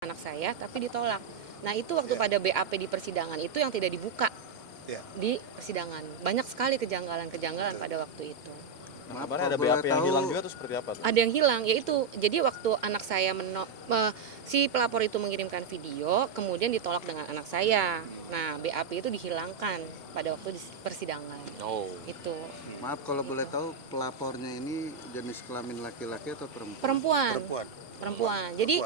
anak saya tapi ditolak. Nah itu waktu pada BAP di persidangan itu yang tidak dibuka di persidangan. Banyak sekali kejanggalan-kejanggalan pada waktu itu. Nah, kemarin ada BAP yang hilang juga tuh seperti apa tuh? Ada yang hilang, yaitu jadi waktu anak saya si pelapor itu mengirimkan video, kemudian ditolak dengan anak saya. Nah BAP itu dihilangkan pada waktu di persidangan. Itu. Maaf kalau boleh tahu, pelapornya ini jenis kelamin laki-laki atau perempuan? Perempuan. Jadi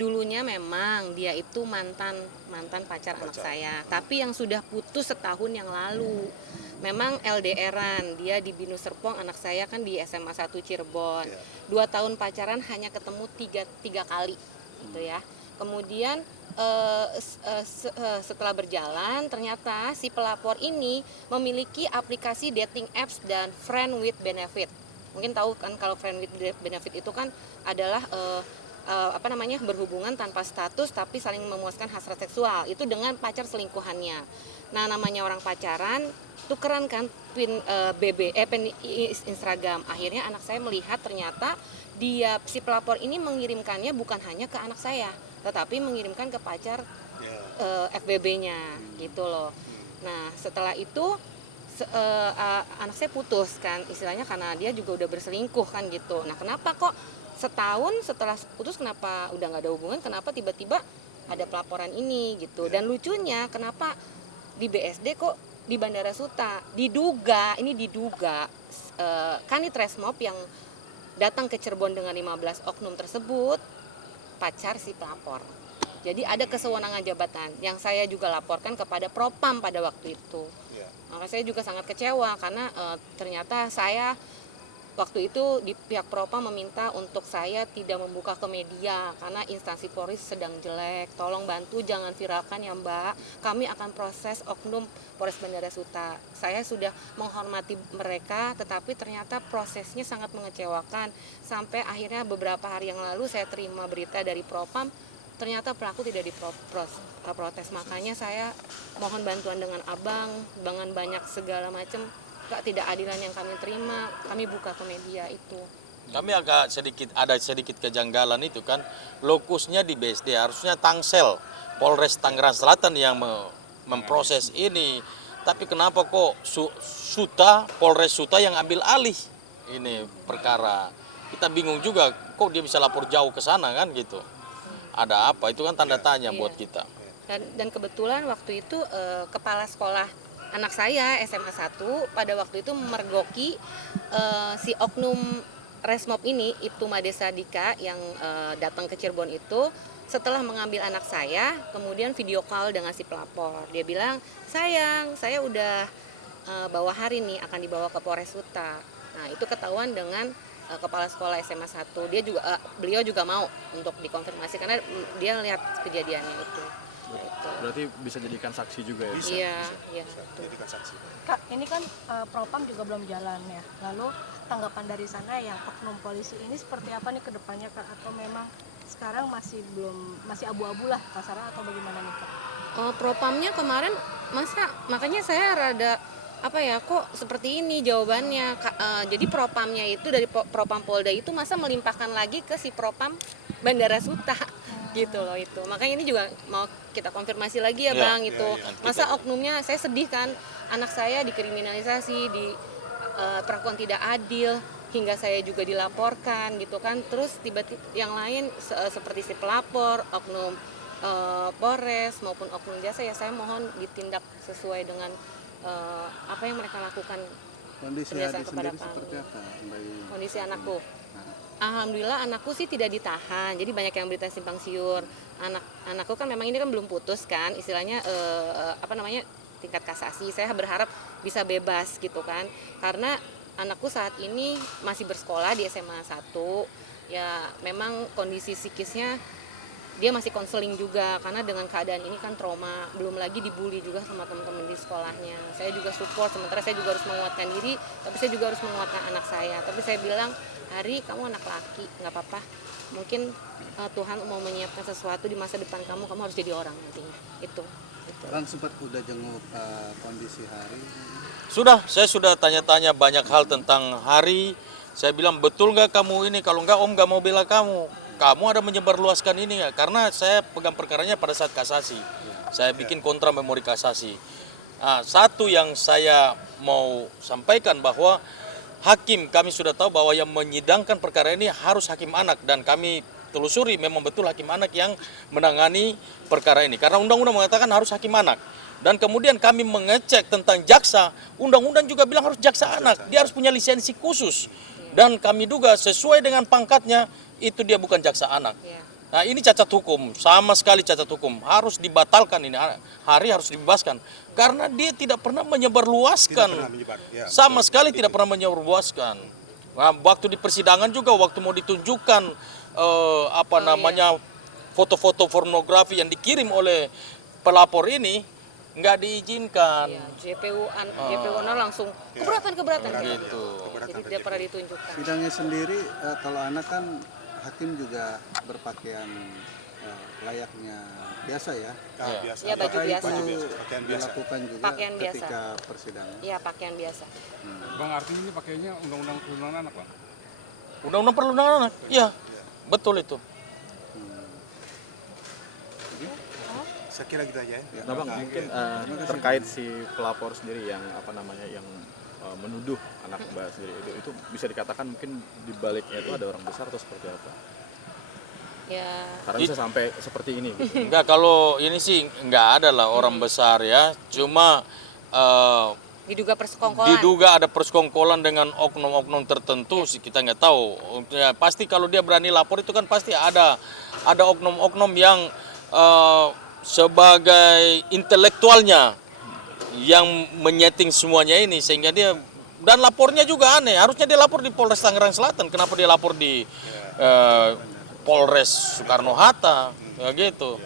dulunya memang dia itu mantan pacar anak saya, tapi yang sudah putus setahun yang lalu. Memang LDRan, dia di Binus Serpong, anak saya kan di SMA 1 Cirebon. 2 tahun pacaran hanya ketemu tiga kali gitu ya. Kemudian setelah berjalan ternyata si pelapor ini memiliki aplikasi dating apps dan friend with benefit. Mungkin tahu kan kalau friend with benefit itu kan adalah berhubungan tanpa status tapi saling memuaskan hasrat seksual itu dengan pacar selingkuhannya. Nah namanya orang pacaran tukeran kan pin Instagram. Akhirnya anak saya melihat ternyata si pelapor ini mengirimkannya bukan hanya ke anak saya tetapi mengirimkan ke pacar FBB-nya gitu loh. Nah setelah itu anak saya putus kan istilahnya karena dia juga udah berselingkuh kan gitu. Nah kenapa kok setahun setelah putus kenapa udah nggak ada hubungan, kenapa tiba-tiba ada pelaporan ini gitu. Dan lucunya kenapa di BSD kok di Bandara Suta diduga Kanit Resmob yang datang ke Cirebon dengan 15 oknum tersebut pacar si pelapor. Jadi ada kesewenangan jabatan yang saya juga laporkan kepada Propam pada waktu itu. Maka saya juga sangat kecewa karena ternyata saya waktu itu di pihak Propam meminta untuk saya tidak membuka ke media karena instansi Polri sedang jelek. Tolong bantu jangan viralkan ya Mbak. Kami akan proses oknum Polres Bandara Suta. Saya sudah menghormati mereka tetapi ternyata prosesnya sangat mengecewakan. Sampai akhirnya beberapa hari yang lalu saya terima berita dari Propam ternyata pelaku tidak diprotes. Makanya saya mohon bantuan dengan abang, dengan banyak segala macam ketidakadilan yang kami terima, kami buka ke media itu. Kami agak sedikit kejanggalan itu kan, lokusnya di BSD, harusnya Tangsel, Polres Tangerang Selatan yang memproses ini. Tapi kenapa kok Polres Suta yang ambil alih ini perkara? Kita bingung juga, kok dia bisa lapor jauh ke sana kan gitu. Ada apa? Itu kan tanda tanya buat kita. Dan kebetulan waktu itu kepala sekolah anak saya SMA 1 pada waktu itu memergoki si oknum Resmob ini, Ibtu Made Sadika yang datang ke Cirebon itu setelah mengambil anak saya, kemudian video call dengan si pelapor. Dia bilang, sayang, saya udah bawa hari nih akan dibawa ke Polres Suta. Nah itu ketahuan dengan kepala sekolah SMA 1. Beliau juga mau untuk dikonfirmasi karena dia lihat kejadiannya itu. Berarti bisa jadikan saksi juga ya? Iya. Jadikan saksi. Kak, ini kan Propam juga belum jalan ya. Lalu tanggapan dari sana yang oknum polisi ini seperti apa nih ke depannya Kak? Atau memang sekarang masih abu-abu lah kasarnya atau bagaimana nih Kak? Propamnya kemarin makanya saya rada kok seperti ini jawabannya. Jadi Propamnya itu dari Propam Polda itu masa melimpahkan lagi ke si Propam Bandara Suta gitu loh itu. Makanya ini juga mau kita konfirmasi lagi ya Bang itu. Masa oknumnya, saya sedih kan anak saya dikriminalisasi, perlakuan tidak adil hingga saya juga dilaporkan gitu kan. Terus tiba-tiba yang lain seperti si pelapor, oknum Polres maupun oknum jasa ya saya mohon ditindak sesuai dengan apa yang mereka lakukan. Kondisi adik sendiri seperti apa? Kondisi anakku, alhamdulillah anakku sih tidak ditahan. Jadi banyak yang berita simpang siur. Anakku kan memang ini kan belum putus kan, istilahnya tingkat kasasi. Saya berharap bisa bebas gitu kan, karena anakku saat ini masih bersekolah di SMA 1. Ya memang kondisi psikisnya dia masih konseling juga karena dengan keadaan ini kan trauma, belum lagi dibully juga sama teman-teman di sekolahnya. Saya juga support, sementara saya juga harus menguatkan diri, tapi saya juga harus menguatkan anak saya. Tapi saya bilang, Hari kamu anak laki, nggak apa-apa. Mungkin Tuhan mau menyiapkan sesuatu di masa depan kamu harus jadi orang nantinya. Itu. Bang sempat udah jenguk kondisi Hari? Saya sudah tanya-tanya banyak hal tentang Hari. Saya bilang betul nggak kamu ini, kalau nggak Om nggak mau bela kamu. kamu ada menyebarluaskan ini ya, karena saya pegang perkaranya pada saat kasasi. Saya bikin kontra memori kasasi. Nah, satu yang saya mau sampaikan bahwa hakim, kami sudah tahu bahwa yang menyidangkan perkara ini harus hakim anak, dan kami telusuri memang betul hakim anak yang menangani perkara ini. Karena undang-undang mengatakan harus hakim anak. Dan kemudian kami mengecek tentang jaksa, undang-undang juga bilang harus jaksa anak, dia harus punya lisensi khusus. Dan kami duga sesuai dengan pangkatnya, itu dia bukan jaksa anak. Iya. Nah ini cacat hukum, sama sekali cacat hukum, harus dibatalkan ini, Hari harus dibebaskan. Karena dia tidak pernah menyebarluaskan, sama sekali tidak pernah menyebarluaskan. Nah, waktu di persidangan juga, waktu mau ditunjukkan foto-foto pornografi yang dikirim oleh pelapor ini, nggak diizinkan. Iya, JPU langsung keberatan Gitu. Jadi tidak pernah ditunjukkan. Sidangnya sendiri kalau anak kan hakim juga berpakaian layaknya biasa ya. Iya, baju Apakah biasa. itu dilakukan juga Pakaian biasa. ketika persidangan? Iya, pakaian biasa. Bang, artinya ini pakainya undang-undang perlindungan anak, Bang? Undang-undang perlindungan anak, iya, betul itu. Saya kira gitu aja ya. Nah bang, mungkin terkait si pelapor sendiri yang yang menuduh anak mbak sendiri itu bisa dikatakan mungkin di baliknya itu ada orang besar atau seperti apa? Ya, Karena bisa sampai seperti ini. Gitu. Enggak, kalau ini sih enggak ada lah orang besar ya, cuma diduga persekongkolan. diduga ada persekongkolan dengan oknum-oknum tertentu sih, kita nggak tahu. Ya, pasti kalau dia berani lapor itu kan pasti ada oknum-oknum yang sebagai intelektualnya yang menyeting semuanya ini, sehingga dia, dan lapornya juga aneh, harusnya dia lapor di Polres Tangerang Selatan, kenapa dia lapor di Polres Soekarno-Hatta, ya gitu.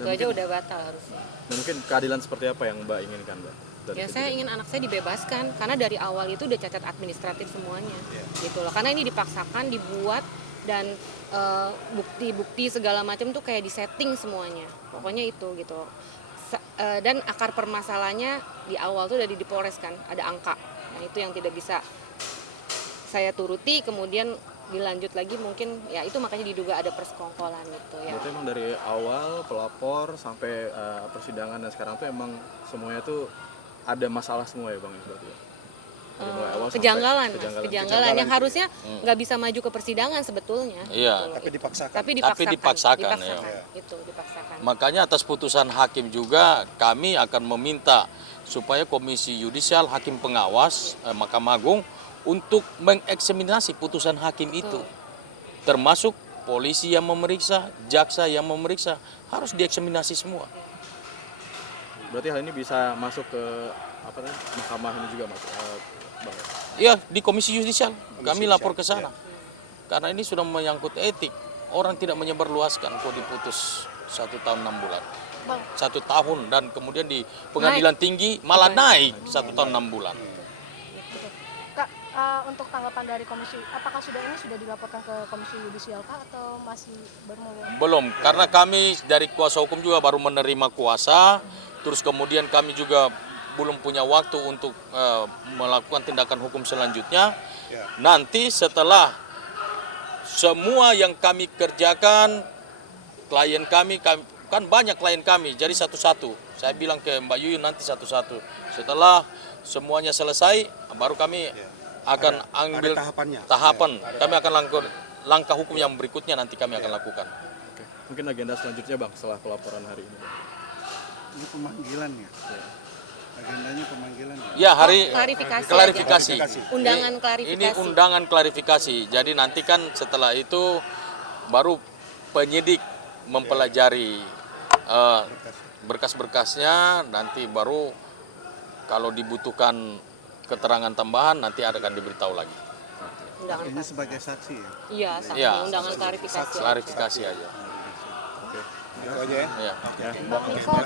Itu aja udah batal harusnya. Dan mungkin keadilan seperti apa yang mbak inginkan mbak? Dari Ya saya ingin anak saya dibebaskan karena dari awal itu udah cacat administratif semuanya, gitu loh. Karena ini dipaksakan, dibuat, dan bukti-bukti segala macam tuh kayak disetting semuanya. Pokoknya itu gitu loh. Dan akar permasalahannya di awal tuh udah di Polres kan, ada angka. Nah itu yang tidak bisa saya turuti, kemudian dilanjut lagi mungkin ya itu makanya diduga ada persekongkolan gitu ya. Berarti emang dari awal pelapor sampai persidangan dan sekarang tuh emang semuanya tuh ada masalah semua ya bang? Berarti ya? Dari mulai awal sampai Kejanggalan yang harusnya nggak bisa maju ke persidangan sebetulnya. Iya. gitu loh. Tapi dipaksakan. Tapi dipaksakan, ya. Itu dipaksakan. Makanya atas putusan hakim juga kami akan meminta supaya Komisi Yudisial Hakim Pengawas Mahkamah Agung untuk mengeksaminasi putusan hakim itu. Termasuk polisi yang memeriksa, jaksa yang memeriksa, harus dieksaminasi semua. Berarti hal ini bisa masuk ke mahkamah ini juga mas? Bang? Iya, di Komisi Yudisial kami lapor ke sana. Karena ini sudah menyangkut etik. Orang tidak menyebarluaskan kok diputus 1 tahun 6 bulan. Bang, 1 tahun, dan kemudian di pengadilan tinggi malah naik 1 tahun 6 bulan. Kak, untuk tanggapan dari komisi, apakah ini sudah dilaporkan ke Komisi Yudisial Kak atau masih bermula? Belum, karena kami dari kuasa hukum juga baru menerima kuasa, terus kemudian kami juga belum punya waktu untuk melakukan tindakan hukum selanjutnya. Nanti setelah semua yang kami kerjakan, klien kami kan banyak klien kami, jadi satu-satu. Saya bilang ke Mbak Yuyun nanti satu-satu. Setelah semuanya selesai, baru kami akan ambil tahapan. Kami akan langkah hukum yang berikutnya nanti kami akan lakukan. Oke. Mungkin agenda selanjutnya bang setelah pelaporan hari ini bang? Ini pemanggilan ya? Agendanya pemanggilan ya? Ya, hari Klarifikasi klarifikasi. Undangan klarifikasi. Ini undangan klarifikasi. Jadi nanti kan setelah itu baru penyidik mempelajari berkas-berkasnya, nanti baru kalau dibutuhkan keterangan tambahan nanti akan diberitahu lagi. Undangan Ini sebagai saksi ya? Iya, saksi. Iya. Undangan klarifikasi. Klarifikasi aja. Itu aja ya. Ya. Bang Niko,